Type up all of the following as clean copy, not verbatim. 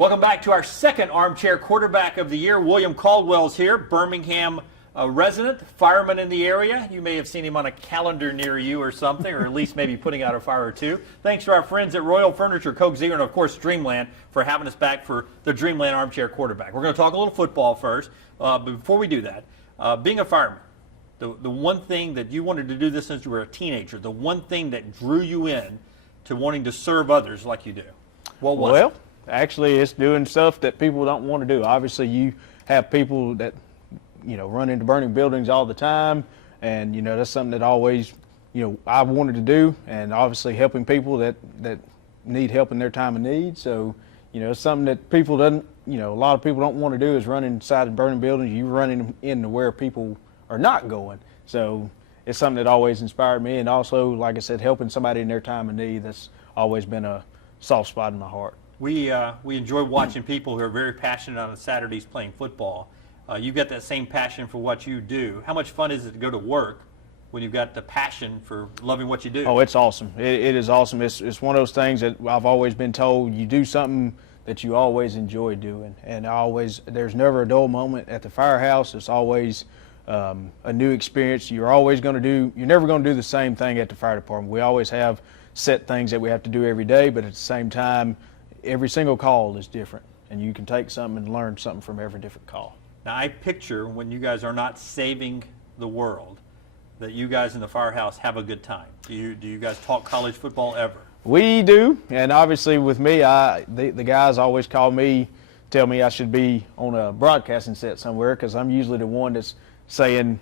Welcome back to our second Armchair Quarterback of the Year. William Caldwell's here, Birmingham resident, fireman in the area. You may have seen him on a calendar near you or something, or at least maybe putting out a fire or two. Thanks to our friends at Royal Furniture, Coke Zero, and of course Dreamland for having us back for the Dreamland Armchair Quarterback. We're going to talk a little football first, but before we do that, being a fireman, the one thing that you wanted to do this since you were a teenager, the one thing that drew you in to wanting to serve others like you do, what was it? Actually, it's doing stuff that people don't want to do. Obviously, you have people that, run into burning buildings all the time, and, that's something that always, I wanted to do, and obviously helping people that need help in their time of need. So, it's something that people doesn't, a lot of people don't want to do is run inside of burning buildings. You running into where people are not going. So it's something that always inspired me, and also, like I said, helping somebody in their time of need, that's always been a soft spot in my heart. We enjoy watching people who are very passionate on Saturdays playing football. You've got that same passion for what you do. How much fun is it to go to work when you've got the passion for loving what you do? Oh, it's awesome. It is awesome. It's one of those things that I've always been told, you do something that you always enjoy doing. And there's never a dull moment at the firehouse. It's always a new experience. You're never going to do the same thing at the fire department. We always have set things that we have to do every day, but at the same time, every single call is different, and you can take something and learn something from every different call. Now, I picture when you guys are not saving the world, that you guys in the firehouse have a good time. Do you guys talk college football ever? We do, and obviously with me, the guys always tell me I should be on a broadcasting set somewhere, because I'm usually the one that's saying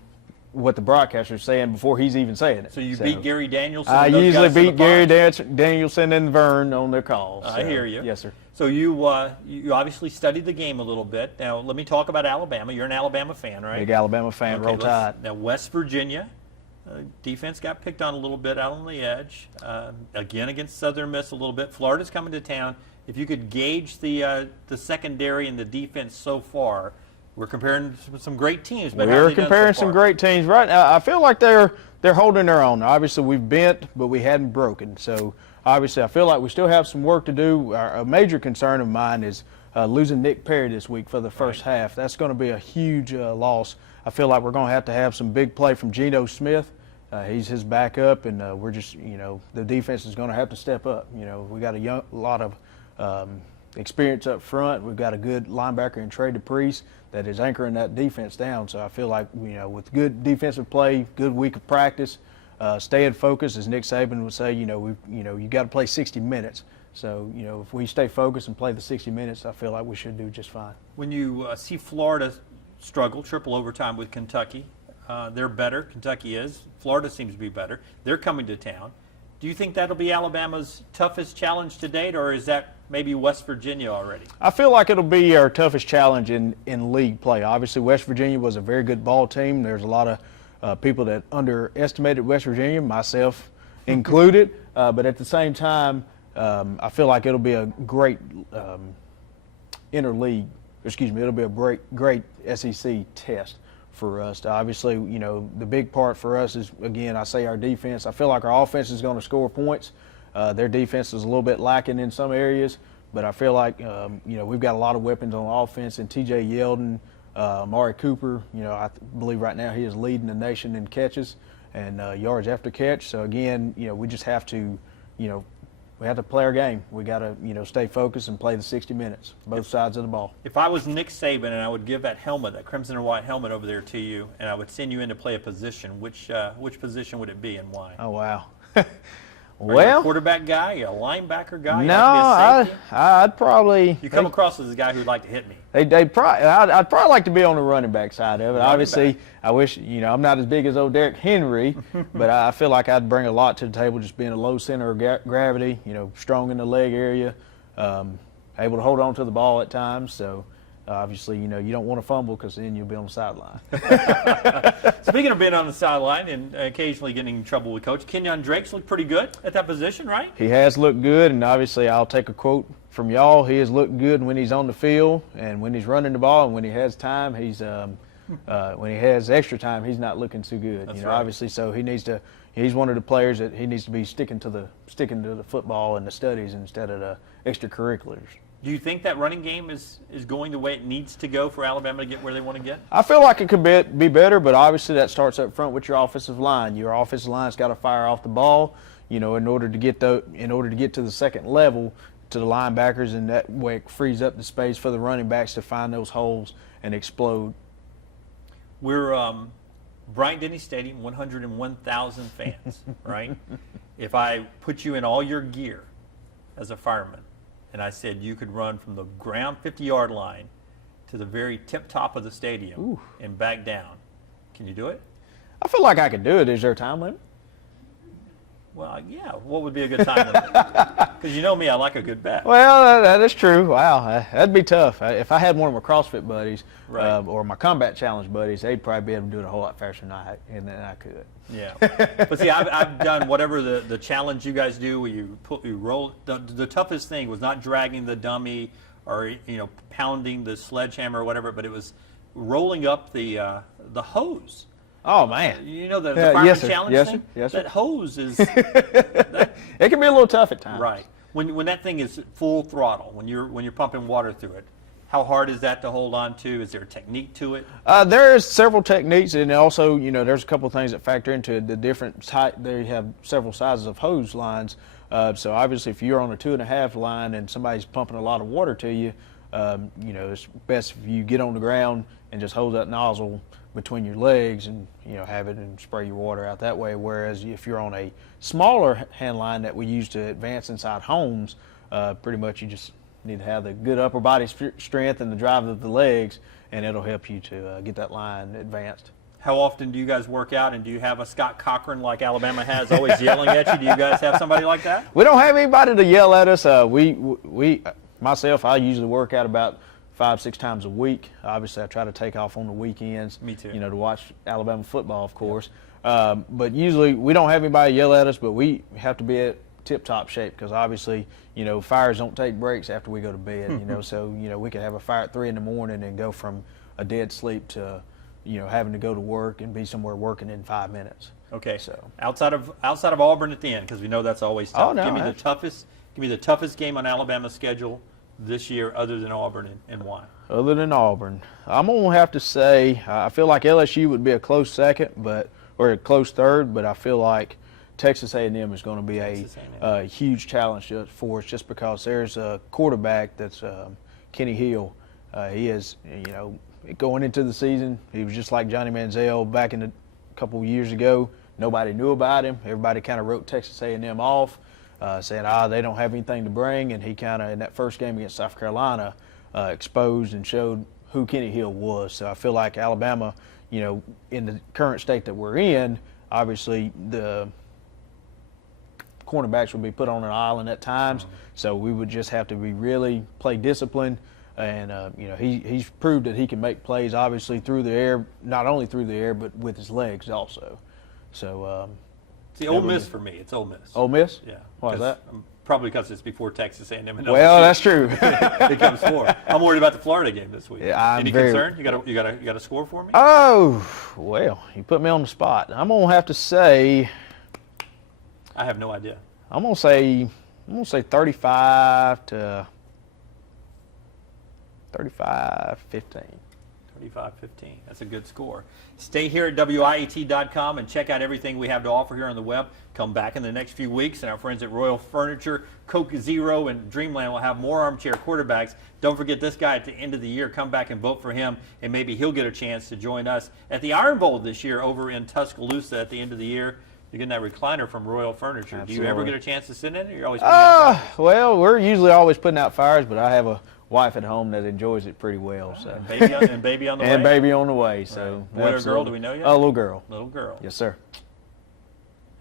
what the broadcaster's saying before he's even saying it. So you beat Gary Danielson? I usually beat Gary Danielson and Vern on their calls. I hear you. Yes, sir. So you obviously studied the game a little bit. Now let me talk about Alabama. You're an Alabama fan, right? Big Alabama fan. Okay, Roll Tide. Now West Virginia, defense got picked on a little bit out on the edge. Again against Southern Miss a little bit. Florida's coming to town. If you could gauge the secondary and the defense so far. We're comparing some great teams. But we're comparing some great teams right now. I feel like they're holding their own. Obviously, we've bent, but we hadn't broken. So, obviously, I feel like we still have some work to do. A major concern of mine is losing Nick Perry this week for the first half. That's going to be a huge loss. I feel like we're going to have some big play from Geno Smith. He's his backup, and we're just, the defense is going to have to step up. We got a lot of experience up front. We've got a good linebacker in Trey DePriest that is anchoring that defense down. So I feel like, with good defensive play, good week of practice, staying focused, as Nick Saban would say, you got to play 60 minutes. So, if we stay focused and play the 60 minutes, I feel like we should do just fine. When you see Florida struggle, triple overtime with Kentucky, they're better. Kentucky is. Florida seems to be better. They're coming to town. Do you think that'll be Alabama's toughest challenge to date, or is that maybe West Virginia already? I feel like it'll be our toughest challenge in league play. Obviously, West Virginia was a very good ball team. There's a lot of people that underestimated West Virginia, myself included. But at the same time, I feel like it'll be a great it'll be a great SEC test for us. Obviously, the big part for us is, again, I say our defense. I feel like our offense is going to score points. Their defense is a little bit lacking in some areas, but I feel like, we've got a lot of weapons on offense, and T.J. Yeldon, Amari Cooper, I believe right now he is leading the nation in catches and yards after catch. So, again, we just have to, we have to play our game. We got to, stay focused and play the 60 minutes, both sides of the ball. If I was Nick Saban and I would give that helmet, that crimson and white helmet over there to you, and I would send you in to play a position, which position would it be and why? Oh, wow. Are you a quarterback guy? Are you a linebacker guy? No, I'd probably. You come across as a guy who'd like to hit me. I'd probably like to be on the running back side of it. Obviously, I wish, I'm not as big as old Derrick Henry, but I feel like I'd bring a lot to the table, just being a low center of gravity, strong in the leg area, able to hold on to the ball at times. So, obviously, you don't want to fumble, because then you'll be on the sideline. Speaking of being on the sideline and occasionally getting in trouble with coach, Kenyon Drake's looked pretty good at that position, right? He has looked good, and obviously I'll take a quote from y'all. He has looked good when he's on the field and when he's running the ball, and when he has time, when he has extra time, he's not looking too good. That's right. Obviously, so he's one of the players that he needs to be sticking to the football and the studies instead of the extracurriculars. Do you think that running game is going the way it needs to go for Alabama to get where they want to get? I feel like it could be better, but obviously that starts up front with your offensive line. Your offensive line's got to fire off the ball, in order to get to the second level to the linebackers, and that way it frees up the space for the running backs to find those holes and explode. We're Bryant-Denny Stadium, 101,000 fans, right? If I put you in all your gear as a fireman, and I said you could run from the ground 50-yard line to the very tip top of the stadium Ooh. and back down, can you do it? I feel like I could do it. Is there a time limit? Well, yeah. What would be a good time limit? Because you know me, I like a good bet. Well, that is true. Wow, that'd be tough. If I had one of my CrossFit buddies Right. or my Combat Challenge buddies, they'd probably be able to do it a whole lot faster than I could. Yeah, but see, I've done whatever the challenge you guys do, where you roll. The toughest thing was not dragging the dummy or pounding the sledgehammer or whatever, but it was rolling up the hose. Oh man, You know the Yeah, fireman yes, sir. challenge Yes, thing. sir. Yes, sir. That hose is it can be a little tough at times. right when that thing is full throttle. When you're pumping water through it, how hard is that to hold on to? Is there a technique to it? There's several techniques, and also, there's a couple of things that factor into it. The different type, they have several sizes of hose lines. So obviously, if you're on a 2.5 line and somebody's pumping a lot of water to you, it's best if you get on the ground and just hold that nozzle between your legs and have it and spray your water out that way. Whereas if you're on a smaller hand line that we use to advance inside homes, pretty much you just need to have the good upper body strength and the drive of the legs, and it'll help you to get that line advanced. How often do you guys work out, and do you have a Scott Cochran like Alabama has, always yelling at you? Do you guys have somebody like that? We don't have anybody to yell at us. Myself, I usually work out about 5-6 times a week. Obviously, I try to take off on the weekends. Me too. To watch Alabama football, of course. But usually, we don't have anybody yell at us, but we have to be at tip-top shape, because obviously, fires don't take breaks after we go to bed. So we could have a fire at 3 in the morning and go from a dead sleep to having to go to work and be somewhere working in 5 minutes. Okay. So outside of Auburn at the end, because we know that's always tough. Oh, no, Give me the toughest game on Alabama's schedule this year, other than Auburn, and why? Other than Auburn, I'm gonna have to say I feel like LSU would be a close second, or a close third, but I feel like Texas A&M is going to be a huge challenge for us, just because there's a quarterback that's Kenny Hill. He is, going into the season, he was just like Johnny Manziel back in a couple years ago. Nobody knew about him. Everybody kind of wrote Texas A&M off, saying, they don't have anything to bring. And he kind of, in that first game against South Carolina, exposed and showed who Kenny Hill was. So I feel like Alabama, in the current state that we're in, obviously the cornerbacks would be put on an island at times. So we would just have to really play discipline. And, he's proved that he can make plays, obviously, through the air, not only through the air, but with his legs also. So, it's Ole Miss for me. It's Ole Miss. Ole Miss? Yeah. Why is that? Probably because it's before Texas A&M. And Well, LSU. that's true. It comes forward. I'm worried about the Florida game this week. Yeah, I'm Any very- concern? You got a score for me? Oh, well, you put me on the spot. I'm going to have to say, I have no idea. I'm going to say 35-15. 35-15. That's a good score. Stay here at WIET.com and check out everything we have to offer here on the web. Come back in the next few weeks, and our friends at Royal Furniture, Coke Zero, and Dreamland will have more armchair quarterbacks. Don't forget this guy at the end of the year. Come back and vote for him, and maybe he'll get a chance to join us at the Iron Bowl this year over in Tuscaloosa at the end of the year. You're getting that recliner from Royal Furniture. Absolutely. Do you ever get a chance to sit in it, or you're always putting out fires? Well, we're usually always putting out fires, but I have a wife at home that enjoys it pretty well. So. Baby on the way? And baby on the way. So Boy or girl, absolutely. do we know yet? A little girl. Little girl. Yes, sir.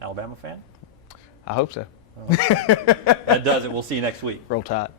Alabama fan? I hope so. That does it. We'll see you next week. Roll Tide.